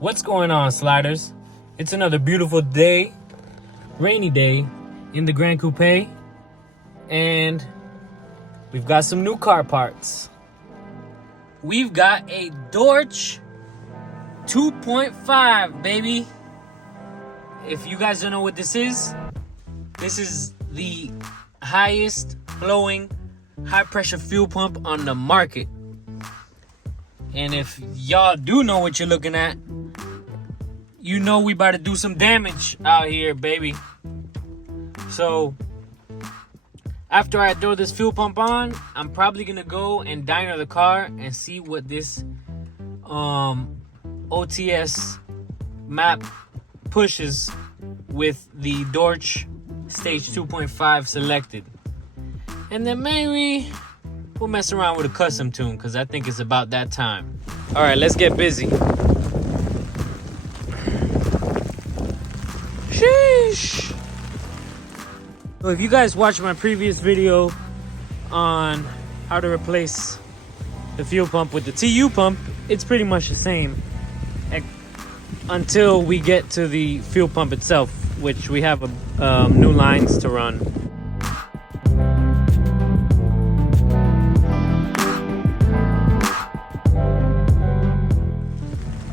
What's going on, sliders? It's another beautiful day, rainy day in the Gran Coupe, and we've got some new car parts. We've got a DORCH 2.5, baby. If you guys don't know what this is the highest flowing high pressure fuel pump on the market. And if y'all do know what you're looking at, you know we about to do some damage out here, baby. So after I throw this fuel pump on, I'm probably gonna go and dyno the car and see what this OTS map pushes with the DORCH stage 2.5 selected. And then maybe we'll mess around with a custom tune, because I think it's about that time. All right, let's get busy. Sheesh. So if you guys watched my previous video on how to replace the fuel pump with the TU pump, it's pretty much the same until we get to the fuel pump itself, which we have new lines to run.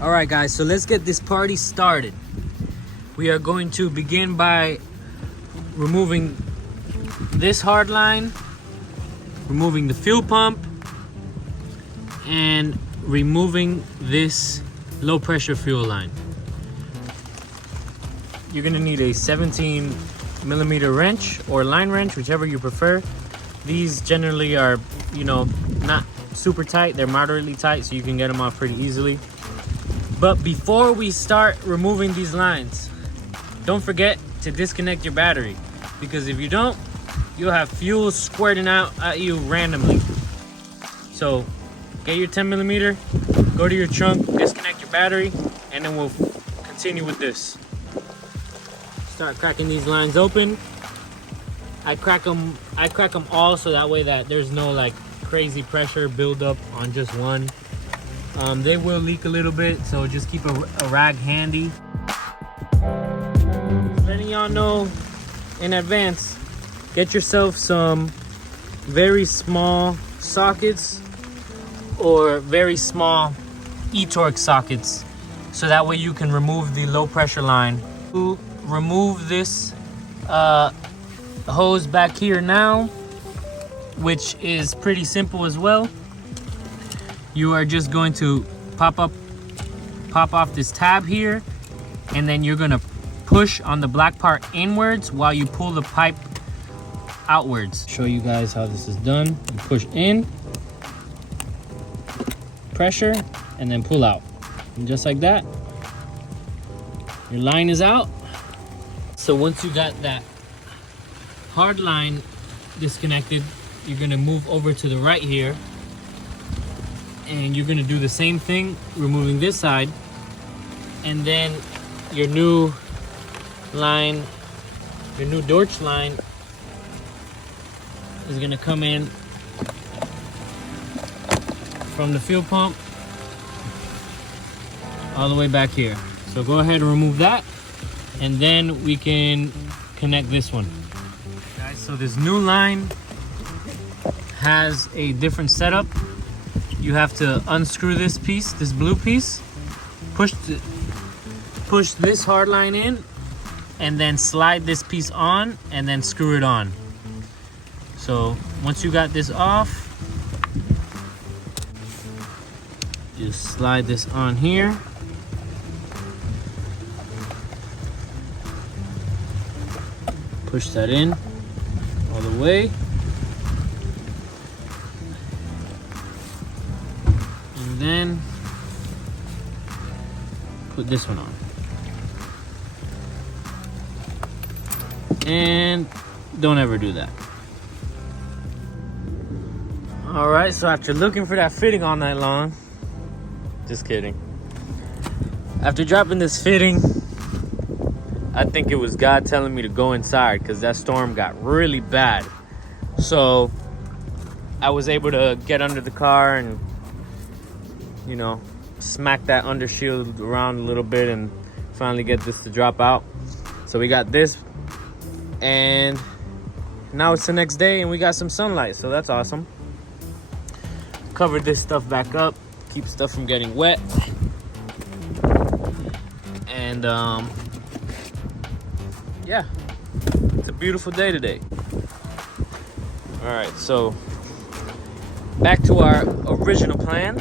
All right, guys, so let's get this party started. We are going to begin by removing this hard line, removing the fuel pump, and removing this low pressure fuel line. You're gonna need a 17mm wrench or line wrench, whichever you prefer. These generally are, not super tight. They're moderately tight, so you can get them off pretty easily. But before we start removing these lines, don't forget to disconnect your battery, because if you don't, you'll have fuel squirting out at you randomly. So get your 10mm, go to your trunk, disconnect your battery, and then we'll continue with this. Start cracking these lines open. I crack them all so that way that there's no like crazy pressure buildup on just one. They will leak a little bit, so just keep a rag handy. Letting y'all know in advance, get yourself some very small sockets or very small e-torque sockets, so that way you can remove the low pressure line. To remove this hose back here now, which is pretty simple as well. You are just going to pop off this tab here, and then you're gonna push on the black part inwards while you pull the pipe outwards. Show you guys how this is done. You push in, pressure, and then pull out. And just like that, your line is out. So once you got that hard line disconnected, you're gonna move over to the right here, and you're gonna do the same thing, removing this side, and then your new line, your new DORCH line is gonna come in from the fuel pump all the way back here. So go ahead and remove that, and then we can connect this one. Guys, so this new line has a different setup. You have to unscrew this piece, this blue piece, push this hard line in, and then slide this piece on, and then screw it on. So once you got this off, just slide this on here. Push that in all the way. And then put this one on. And don't ever do that. All right, so after looking for that fitting all night long, just kidding. After dropping this fitting, I think it was God telling me to go inside, because that storm got really bad. So I was able to get under the car and, smack that undershield around a little bit and finally get this to drop out. So we got this, and now it's the next day and we got some sunlight, so that's awesome. Covered this stuff back up, keep stuff from getting wet. And yeah, it's a beautiful day today. All right, so back to our original plan.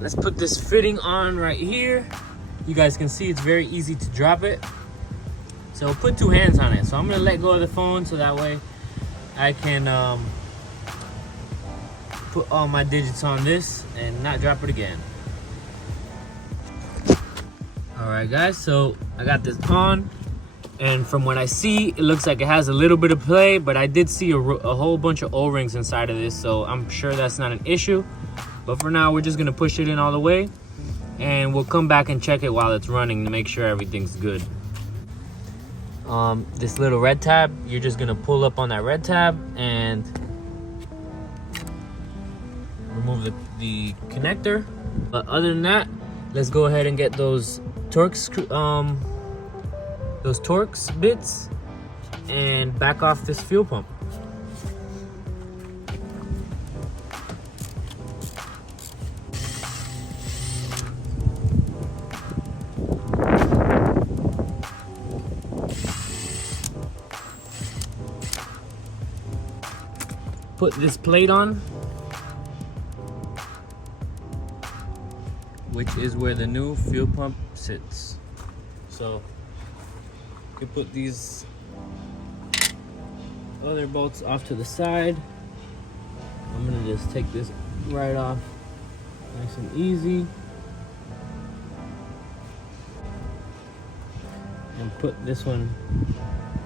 Let's put this fitting on right here. You guys can see it's very easy to drop it. So put 2 hands on it. So I'm gonna let go of the phone so that way I can put all my digits on this and not drop it again. All right, guys, so I got this on, and from what I see, it looks like it has a little bit of play, but I did see a whole bunch of O-rings inside of this, so I'm sure that's not an issue. But for now, we're just gonna push it in all the way, and we'll come back and check it while it's running to make sure everything's good. This little red tab, you're just gonna pull up on that red tab and remove the connector. But other than that, let's go ahead and get those Torx bits and back off this fuel pump. Put this plate on, which is where the new fuel pump sits. So you put these other bolts off to the side. I'm gonna just take this right off, nice and easy, and put this one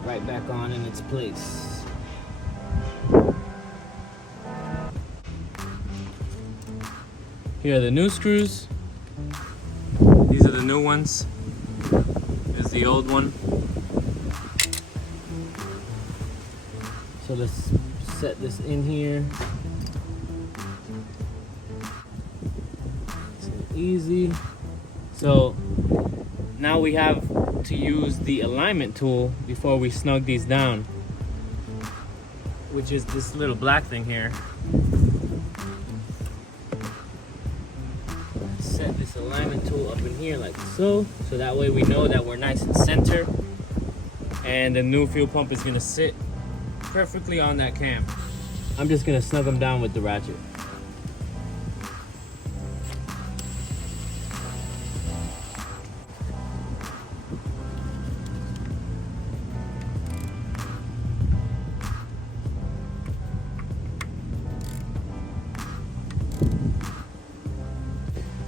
right back on in its place. Here are the new screws. These are the new ones. This is the old one. So let's set this in here. It's easy. So now we have to use the alignment tool before we snug these down, which is this little black thing here. Set this alignment tool up in here like so that way we know that we're nice and center, and the new fuel pump is gonna sit perfectly on that cam. I'm just gonna snug them down with the ratchet.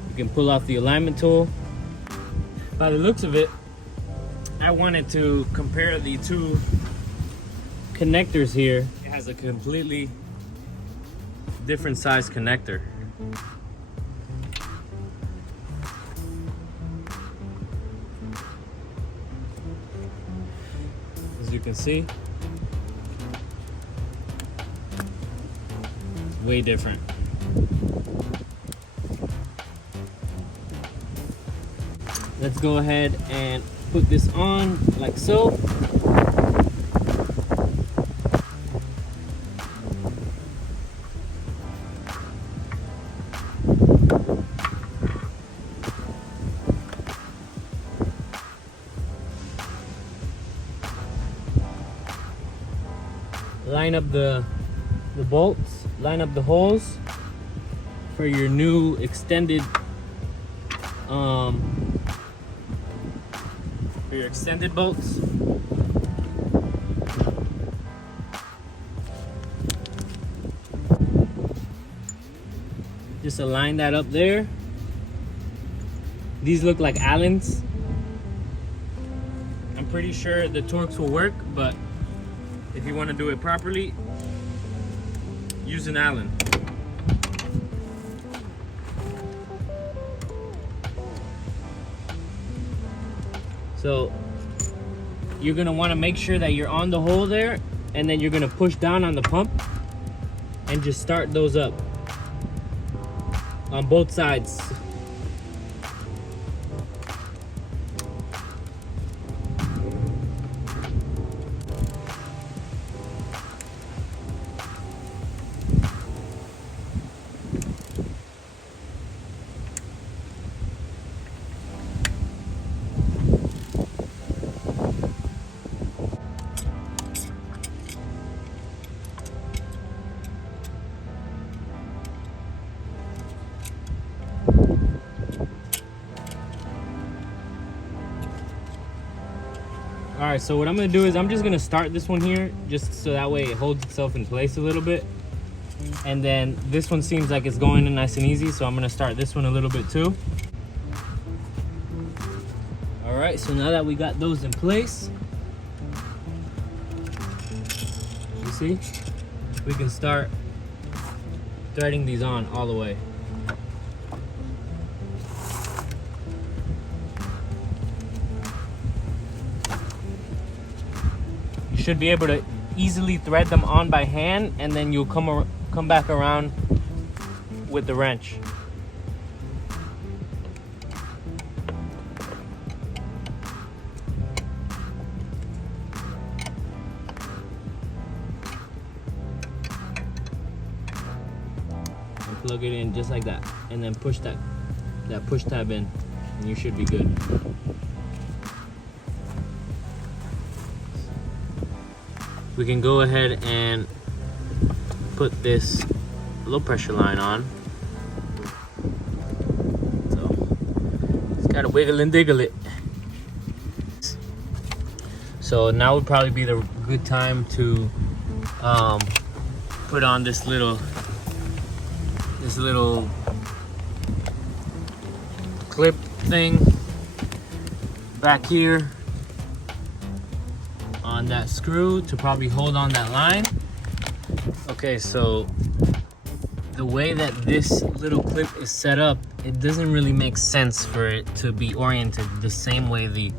You can pull off the alignment tool. By the looks of it, I wanted to compare the two connectors here. It has a completely different size connector. As you can see, it's way different. Let's go ahead and put this on like so. Line up the bolts, line up the holes for your new extended bolts. Just align that up there. These look like Allens. I'm pretty sure the Torx will work, but if you want to do it properly, use an Allen. So you're gonna want to make sure that you're on the hole there, and then you're gonna push down on the pump and just start those up. on both sides. All right, so what I'm gonna do is I'm just gonna start this one here, just so that way it holds itself in place a little bit. And then this one seems like it's going in nice and easy, so I'm gonna start this one a little bit too. All right, so now that we got those in place, you see, we can start threading these on all the way. You should be able to easily thread them on by hand, and then you'll come back around with the wrench. And plug it in just like that, and then push that push tab in, and you should be good. We can go ahead and put this low pressure line on. So it's gotta wiggle and diggle it. So now would probably be the good time to put on this little clip thing back here on that screw to probably hold on that line. Okay, so the way that this little clip is set up, it doesn't really make sense for it to be oriented the same way the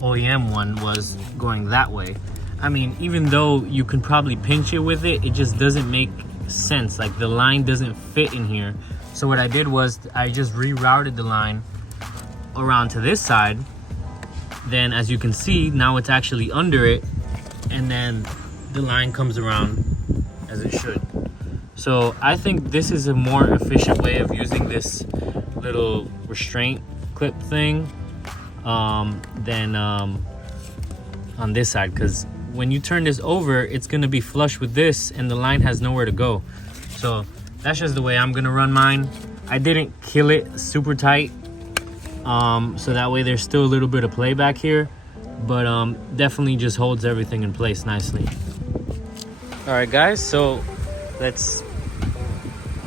OEM one was going that way. I mean, even though you can probably pinch it with it, it just doesn't make sense. Like, the line doesn't fit in here. So what I did was I just rerouted the line around to this side. Then as you can see, now it's actually under it, and then the line comes around as it should. So I think this is a more efficient way of using this little restraint clip thing than on this side, because when you turn this over, it's gonna be flush with this and the line has nowhere to go. So that's just the way I'm gonna run mine. I didn't kill it super tight, so that way there's still a little bit of play back here, but definitely just holds everything in place nicely. All right guys, so let's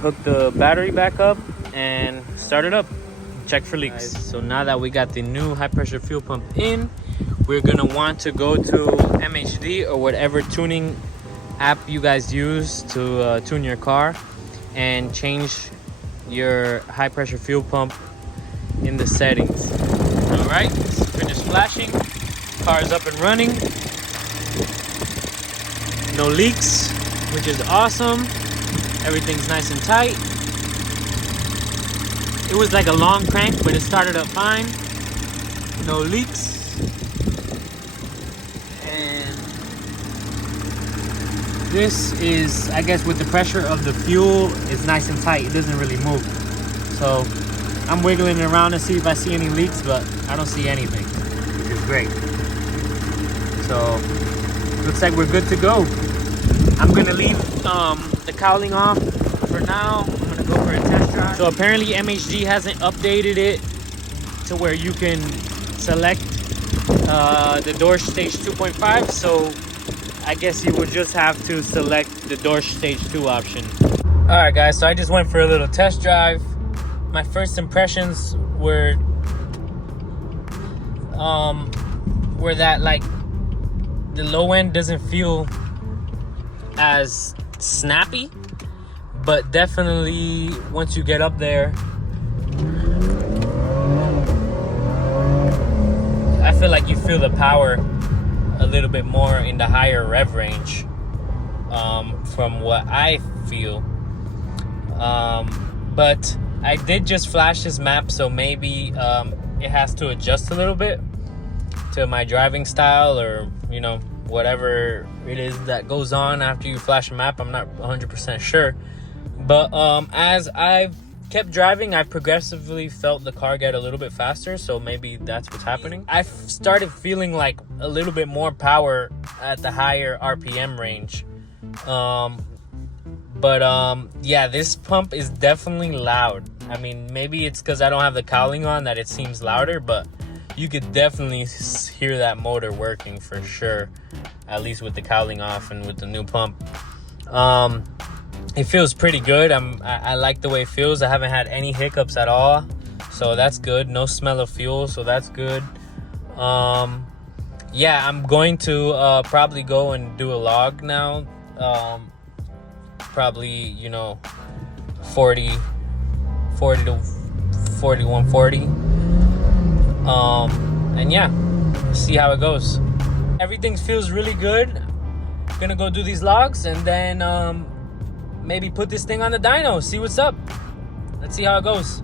hook the battery back up and start it up. Check for leaks. So now that we got the new high pressure fuel pump in, we're gonna want to go to MHD or whatever tuning app you guys use to tune your car, and change your high pressure fuel pump in the settings. All right, it's finished flashing. Car is up and running. No leaks, which is awesome. Everything's nice and tight. It was like a long crank, but it started up fine. No leaks. And this is, I guess, with the pressure of the fuel, it's nice and tight. It doesn't really move. So I'm wiggling it around to see if I see any leaks, but I don't see anything, which is great. So looks like we're good to go. I'm gonna leave the cowling off for now. I'm gonna go for a test drive. So apparently MHD hasn't updated it to where you can select the DORCH stage 2.5. So I guess you would just have to select the DORCH stage 2 option. All right guys, so I just went for a little test drive. My first impressions were that, like, the low end doesn't feel as snappy, but definitely once you get up there, I feel like you feel the power a little bit more in the higher rev range, from what I feel. But I did just flash this map, so maybe it has to adjust a little bit to my driving style, or you know, whatever it is that goes on after you flash a map. I'm not 100% sure, but as I've kept driving, I've progressively felt the car get a little bit faster, so maybe that's what's happening. I've started feeling like a little bit more power at the higher RPM range. Yeah, this pump is definitely loud. I mean, maybe it's because I don't have the cowling on that it seems louder, but you could definitely hear that motor working for sure, at least with the cowling off and with the new pump. It feels pretty good. I like the way it feels. I haven't had any hiccups at all, so that's good. No smell of fuel, so that's good. Yeah, I'm going to probably go and do a log now. Probably, you know, 40 to 4140. And yeah, see how it goes. Everything feels really good. Gonna go do these logs and then maybe put this thing on the dyno, see what's up. Let's see how it goes.